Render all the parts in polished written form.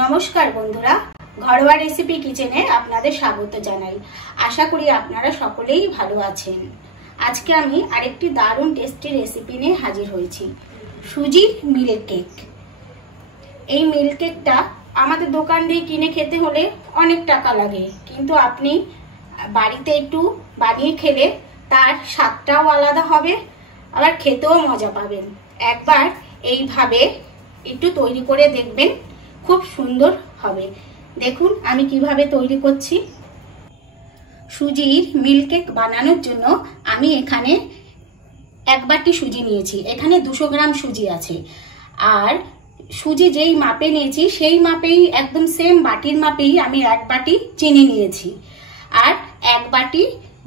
নমস্কার বন্ধুরা, ঘরোয়া রেসিপি কিচেনে আপনাদের স্বাগত জানাই। আশা করি আপনারা সকলেই ভালো আছেন। আজকে আমি আরেকটি দারুণ টেস্টি রেসিপি নিয়ে হাজির হয়েছি, সুজির মিল্ক কেক। এই মিল্ক কেকটা আমাদের দোকান দিয়ে কিনে খেতে হলে অনেক টাকা লাগে, কিন্তু আপনি বাড়িতে একটু বানিয়ে খেলে তার স্বাদটাও আলাদা হবে, আবার খেতেও মজা পাবেন। একবার এইভাবে একটু তৈরি করে দেখবেন, খুব সুন্দর হবে। দেখুন আমি কিভাবে তৈরি করছি। সুজির মিল্ক কেক বানানোর জন্য আমি এখানে 1 বাটি সুজি নিয়েছি। এখানে 200 গ্রাম সুজি আছে। আর সুজি যেই মাপে নিয়েছি সেই মাপেই, একদম সেম বাটির মাপেই আমি 1 বাটি চিনি নিয়েছি আর 1 বাটি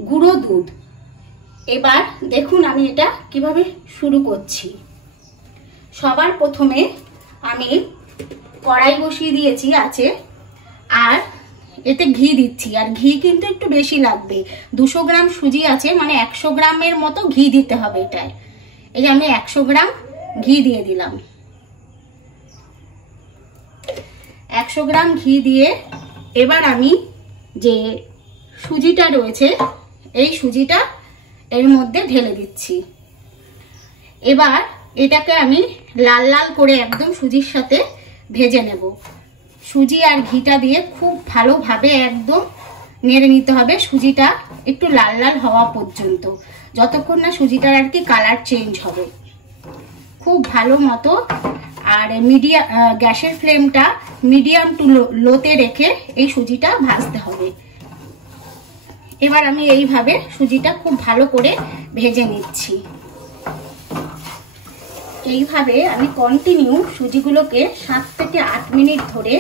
গুঁড়ো দুধ। এবার দেখুন আমি এটা কিভাবে শুরু করছি। সবার প্রথমে আমি কড়াই বসিয়ে দিয়েছি আছে, আর এতে ঘি দিচ্ছি। আর ঘি কিন্তু একটু বেশি লাগবে, 200 গ্রাম সুজি আছে মানে 100 গ্রামের মতো ঘি দিতে হবে এটায়। এই যে আমি 100 গ্রাম ঘি দিয়ে দিলাম। 100 গ্রাম ঘি দিয়ে এবার আমি যে সুজিটা রয়েছে এই সুজিটা এর মধ্যে ঢেলে দিচ্ছি। এবার এটাকে আমি লাল লাল করে একদম সুজির সাথে ভেজে নেব। সুজি আর ঘিটা দিয়ে খুব ভালোভাবে একদম নেড়ে নিতে হবে, সুজিটা একটু লাল লাল হওয়া পর্যন্ত, যতক্ষণ না সুজিটার আর কি কালার চেঞ্জ হবে। খুব ভালো মতো আর গ্যাসের ফ্লেমটা মিডিয়াম টু লোতে রেখে এই সুজিটা ভাজতে হবে। এবার আমি এইভাবে সুজিটা খুব ভালো করে ভেজে নিচ্ছি। এইভাবে আমি কন্টিনিউ সুজিগুলোকে 7 থেকে 8 মিনিট ধরে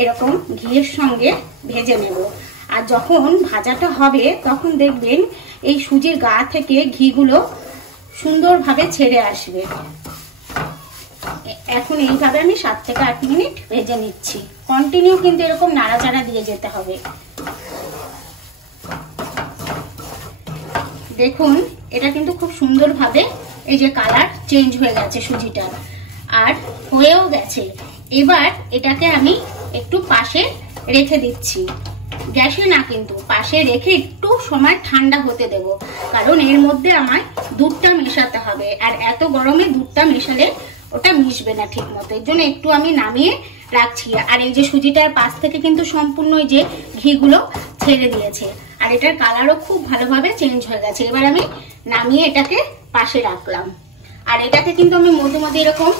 এরকম ঘিয়ের সঙ্গে ভেজে নেব। আর যখন ভাজাটা হবে তখন দেখবেন এই সুজির গা থেকে ঘিগুলো সুন্দরভাবে ছেড়ে আসবে। এখন এইভাবে আমি 7 থেকে 8 মিনিট ভেজে নিচ্ছি। কন্টিনিউ কিন্তু এরকম নাড়াচাড়া দিয়ে যেতে হবে। দেখুন এটা কিন্তু খুব সুন্দরভাবে এই যে কালার চেঞ্জ হয়ে গেছে সুজিটার, আর হয়েও গেছে। এবার এটাকে আমি একটু পাশে রেখে দিচ্ছি, গ্যাসে না কিন্তু পাশে রেখে একটু সময় ঠান্ডা হতে দেব, কারণ এর মধ্যে আমায় দুধটা মেশাতে হবে। আর এত গরমে দুধটা মেশালে ওটা মিশবে না ঠিক মতো, এর জন্য একটু আমি নামিয়ে রাখছি। আর এই যে সুজিটার পাশ থেকে কিন্তু সম্পূর্ণ এই যে ঘিগুলো ছেড়ে দিয়েছে, আর এটার কালারও খুব ভালোভাবে চেঞ্জ হয়ে গেছে। এবার আমি নামিয়ে এটাকে পাশে রাখলাম। আর এটাকে কিন্তু আমি মধ্যে মধ্যে এরকম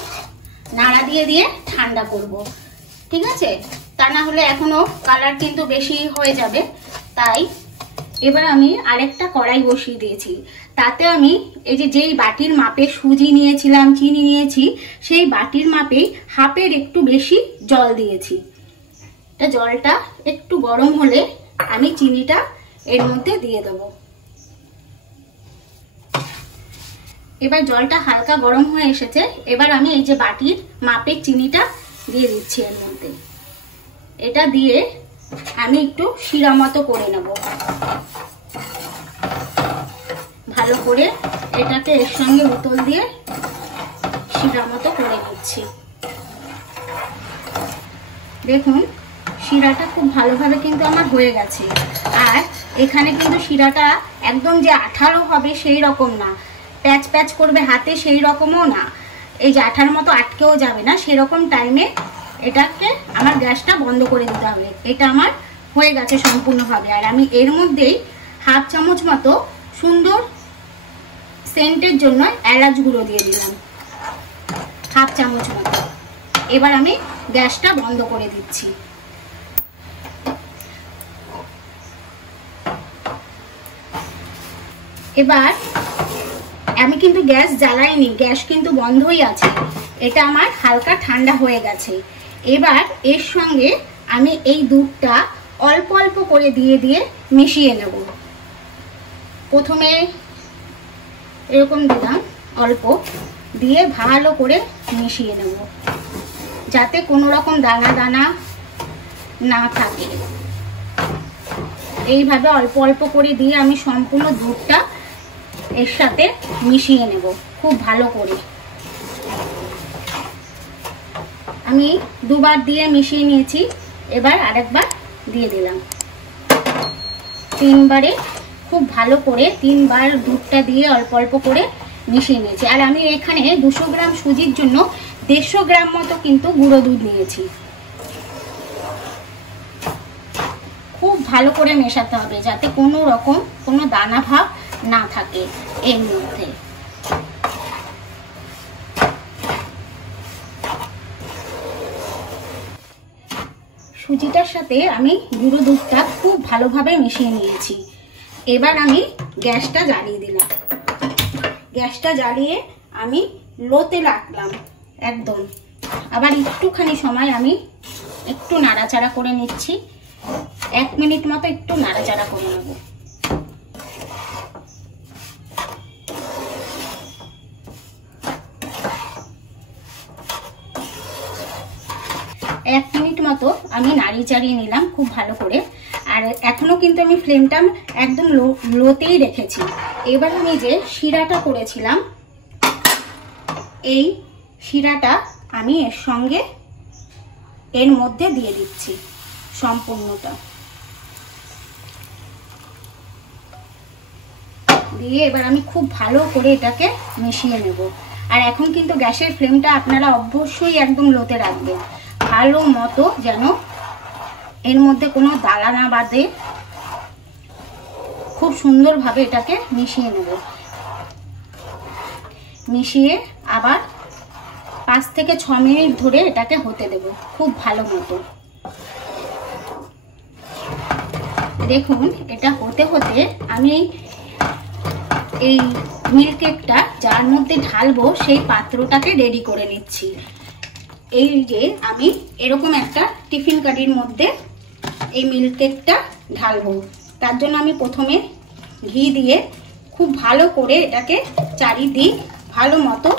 নাড়া দিয়ে দিয়ে ঠান্ডা করব, ঠিক আছে? তা না হলে এখনো কালার কিন্তু বেশি হয়ে যাবে। তাই এবার আমি আরেকটা কড়াই বসিয়ে দিয়েছি। তাতে আমি এই যে যেই বাটির মাপে সুজি নিয়েছিলাম, চিনি নিয়েছি, সেই বাটির মাপে হাফের একটু বেশি জল দিয়েছি। জলটা একটু গরম হলে আমি চিনিটা এর মধ্যে দিয়ে দেবো। এবার জলটা হালকা গরম হয়ে এসেছে। এবার আমি এই যে বাটির মাপের চিনিটা দিয়ে দিচ্ছি এর মধ্যে। এটা দিয়ে আমি একটু শিরা মতো করে নেব ভালো করে। এটাকে এর সঙ্গে বোতল দিয়ে শিরা মতো করে নিচ্ছি। দেখুন শিরাটা খুব ভালোভাবে কিন্তু আমার হয়ে গেছে। আর এখানে কিন্তু শিরাটা একদম যে আঠালো হবে সেই রকম না, প্যাচ প্যাচ করবে হাতে সেই রকমও না, এই যে আঠার মতো আটকেও যাবে না, সেরকম টাইমে এটাকে আমার গ্যাসটা বন্ধ করে দিতে হবে। এটা আমার হয়ে গেছে সম্পূর্ণভাবে। আর আমি এর মধ্যেই 1/2 চামচ মতো সুন্দর সেন্টের জন্য এলাচ গুঁড়ো দিয়ে দিলাম, 1/2 চামচ মতো। এবার আমি গ্যাসটা বন্ধ করে দিচ্ছি। এবার আমি কিন্তু গ্যাস জ্বালাইনি, গ্যাস কিন্তু বন্ধই আছে। এটা আমার হালকা ঠান্ডা হয়ে গেছে। এবার এর সঙ্গে আমি এই দুধটা অল্প অল্প করে দিয়ে দিয়ে মিশিয়ে নেব। প্রথমে এরকম দিলাম, অল্প দিয়ে ভালো করে মিশিয়ে নেব, যাতে কোনো রকম দানা দানা না থাকে। এইভাবে অল্প অল্প করে দিয়ে আমি সম্পূর্ণ দুধটা এর সাথে মিশিয়ে নেব খুব ভালো করে। আমি দুবার দিয়ে মিশিয়ে নিয়েছি, এবার আরেকবার দিয়ে দিলাম। 3বারে খুব ভালো করে 3বার দুধটা দিয়ে অল্প অল্প করে মিশিয়ে নিয়েছি। আর আমি এখানে 200 গ্রাম সুজির জন্য 150 গ্রাম মতো কিন্তু গুঁড়ো দুধ নিয়েছি। খুব ভালো করে মেশাতে হবে যাতে কোনো রকম কোনো দানা ভাব না থাকে এর মধ্যে। সুজিটার সাথে আমি গুঁড়ো দুধটা খুব ভালোভাবে মিশিয়ে নিয়েছি। এবার আমি গ্যাসটা জ্বালিয়ে দিলাম। গ্যাসটা জ্বালিয়ে আমি লোতে রাখলাম একদম। আবার একটুখানি সময় আমি একটু নাড়াচাড়া করে নিচ্ছি, 1 মিনিট মতো একটু নাড়াচাড়া করে নেব। এক মিনিট মতো আমি নাড়িয়ে চাড়িয়ে নিলাম খুব ভালো করে। আর এখনো কিন্তু আমি ফ্লেমটা একদম লোতেই রেখেছি। এবার আমি যে শিরাটা করেছিলাম এই শিরাটা আমি এর সঙ্গে এর মধ্যে দিয়ে দিচ্ছি সম্পূর্ণটা। দিয়ে এবার আমি খুব ভালো করে এটাকে মিশিয়ে নেব। আর এখন কিন্তু গ্যাসের ফ্লেমটা আপনারা অবশ্যই একদম লোতে রাখবেন, ভালো মতো যেন এর মধ্যে কোনো দালা না বাঁধে। খুব সুন্দরভাবে এটাকে মিশিয়ে নেব। মিশিয়ে আবার 5 থেকে 6 মিনিট ধরে এটাকে হতে দেব খুব ভালো মতো। দেখুন এটা হতে হতে আমি এই মিল্ক কেকটা যার মধ্যে ঢালবো সেই পাত্রটাকে রেডি করে নিচ্ছি। এই যে আমি এরকম একটা টিফিন কারির মধ্যে এই মিল্ক কেকটা ঢালবো। তার জন্য আমি প্রথমে ঘি দিয়ে খুব ভালো করে এটাকে চারিদিক ভালো মতো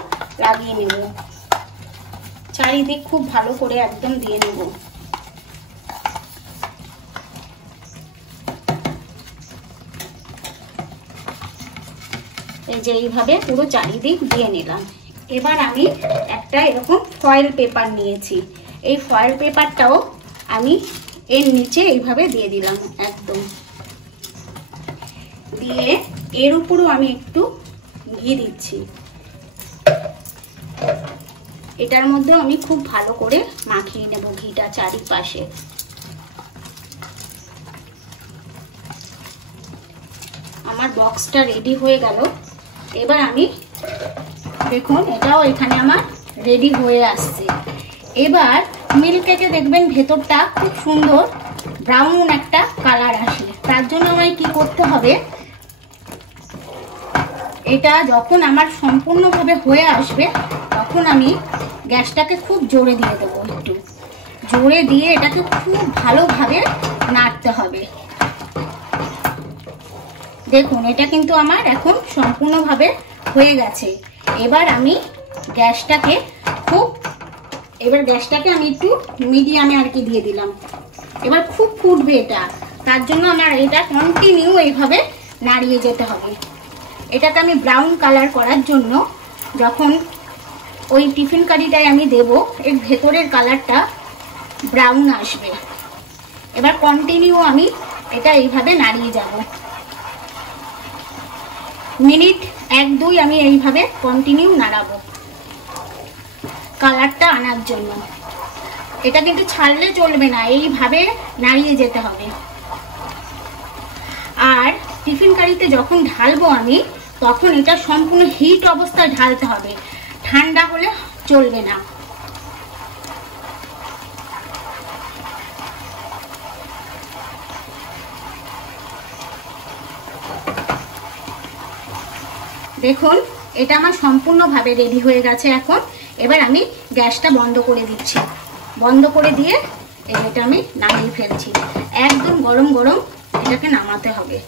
লাগিয়ে নেব। চারিদিক খুব ভালো করে একদম দিয়ে নেব। এই যে এইভাবে পুরো চারিদিক দিয়ে নিলাম। এবার আমি একটা এরকম ফয়েল পেপার নিয়েছি। এই ফয়েল পেপারটাও আমি এর নিচে এইভাবে দিয়ে দিলাম একদম। দিয়ে এর উপরও আমি একটু ঘি দিচ্ছি। এটার মধ্যে আমি খুব ভালো করে মাখিয়ে নেব ঘিটা চারিপাশে। আমার বক্সটা রেডি হয়ে গেল। এবার আমি দেখুন এটাও এখানে আমার রেডি হয়ে আসছে। এবার মিল্ক কেকে দেখবেন ভেতরটা খুব সুন্দর ব্রাউন একটা কালার আসে। তার জন্য আমায় কি করতে হবে, এটা যখন আমার সম্পূর্ণভাবে হয়ে আসবে তখন আমি গ্যাসটাকে খুব জোরে দিয়ে দেবো। একটু জোরে দিয়ে এটাকে খুব ভালোভাবে নাড়তে হবে। দেখুন এটা কিন্তু আমার এখন সম্পূর্ণভাবে হয়ে গেছে। এবার আমি গ্যাসটাকে আমি একটু মিডিয়ামে আর কি দিয়ে দিলাম। এবার খুব ফুটবে এটা, তার জন্য আমার এটা কন্টিনিউ এইভাবে নাড়িয়ে যেতে হবে। এটাকে আমি ব্রাউন কালার করার জন্য যখন ওই টিফিন কারিটায় আমি দেব এর ভেতরের কালারটা ব্রাউন আসবে। এবার কন্টিনিউ আমি এটা এইভাবে নাড়িয়ে যাব। মিনিট 1-2 আমি এইভাবে কন্টিনিউ নাড়াবো কালারটা আনার জন্য। এটা কিন্তু ছাড়লে চলবে না, এইভাবে নাড়িয়ে যেতে হবে। আর টিফিন কারিতে যখন ঢালবো আমি তখন এটা সম্পূর্ণ হিট অবস্থায় ঢালতে হবে, ঠান্ডা হলে চলবে না। দেখুন এটা আমার সম্পূর্ণভাবে রেডি হয়ে গেছে এখন। এবার আমি গ্যাসটা বন্ধ করে দিচ্ছি। বন্ধ করে দিয়ে এটা আমি নামিয়ে ফেলছি। একদম গরম গরম এটাকে নামাতে হবে।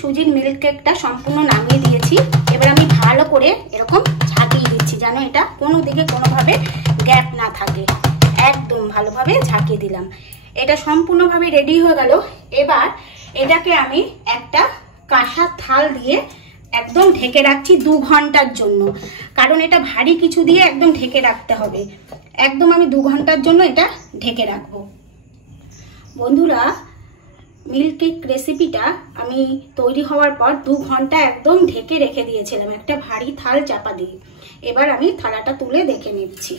সুজির মিল্ক কেকটা সম্পূর্ণ নামিয়ে দিয়েছি। এবার আমি ভালো করে এরকম ঝাঁকিয়ে দিচ্ছি যেন এটা কোনো দিকে কোনোভাবে গ্যাপ না থাকে। একদম ভালোভাবে ঝাঁকিয়ে দিলাম। এটা সম্পূর্ণভাবে রেডি হয়ে গেল। এবার এটাকে আমি একটা কাঁসার থাল দিয়ে একদম ঢেকে রাখছি 2 ঘন্টার জন্য, কারণ এটা ভারী কিছু দিয়ে একদম ঢেকে রাখতে হবে। একদম আমি 2 ঘন্টার জন্য এটা ঢেকে রাখবো। বন্ধুরা, মিল্ক কেক রেসিপিটা আমি তৈরি হওয়ার পর 2 ঘন্টা একদম ঢেকে রেখে দিয়েছিলাম একটা ভারী থাল চাপা দিয়ে। এবার আমি থালাটা তুলে দেখে নিচ্ছি।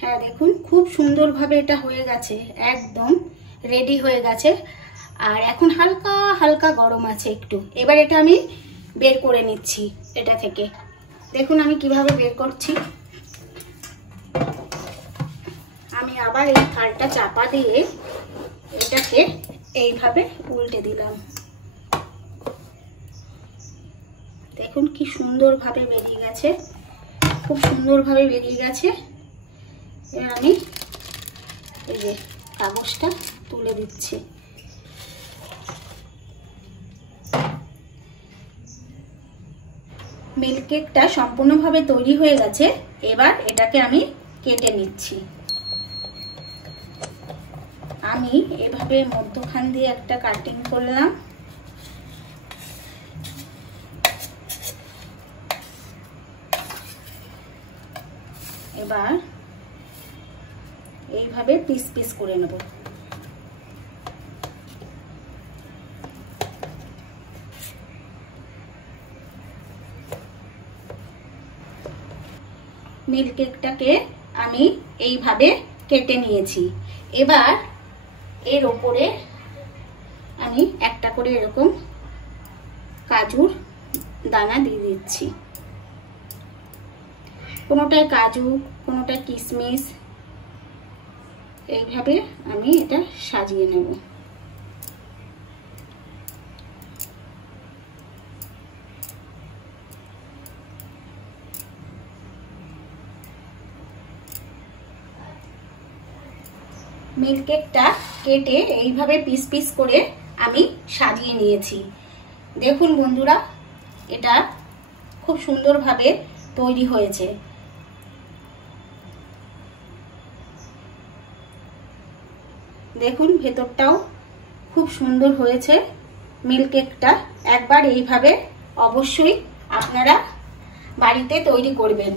হ্যাঁ দেখুন, খুব সুন্দরভাবে এটা হয়ে গেছে, একদম রেডি হয়ে গেছে। আর এখন হালকা হালকা গরম আছে একটু। এবার এটা আমি বের করে নিচ্ছি এটা থেকে। দেখুন আমি কিভাবে বের করছি। আমি আবার এই থালটা চাপা দিয়ে এটাকে এইভাবে উল্টে দিলাম। দেখুন কি সুন্দরভাবে বেরিয়ে গেছে, খুব সুন্দরভাবে বেরিয়ে গেছে। এবার আমি এই যে কাগজটা তুলে দিচ্ছি। মিল্ক কেকটা সম্পূর্ণভাবে তৈরি হয়ে গেছে। এবার এটাকে আমি কেটে নিচ্ছি। আমি এভাবে মধ্যখান দিয়ে একটা কাটিং করলাম। এবার এইভাবে পিস পিস করে নেব। মিল্ক কেকটাকে আমি এইভাবে কেটে নিয়েছি। এবার এর ওপরে আমি একটা করে এরকম কাজুর দানা দিয়ে দিচ্ছি। কোনোটায় কাজু, কোনোটায় কিশমিশ, এইভাবে আমি এটা সাজিয়ে নেব। মিল্ক কেকটা কেটে এইভাবে পিস পিস করে আমি সাজিয়ে নিয়েছি। দেখুন বন্ধুরা, এটা খুব সুন্দরভাবে তৈরি হয়েছে। দেখুন ভেতরটাও খুব সুন্দর হয়েছে মিল্ক কেকটা। একবার এইভাবে অবশ্যই আপনারা বাড়িতে তৈরি করবেন।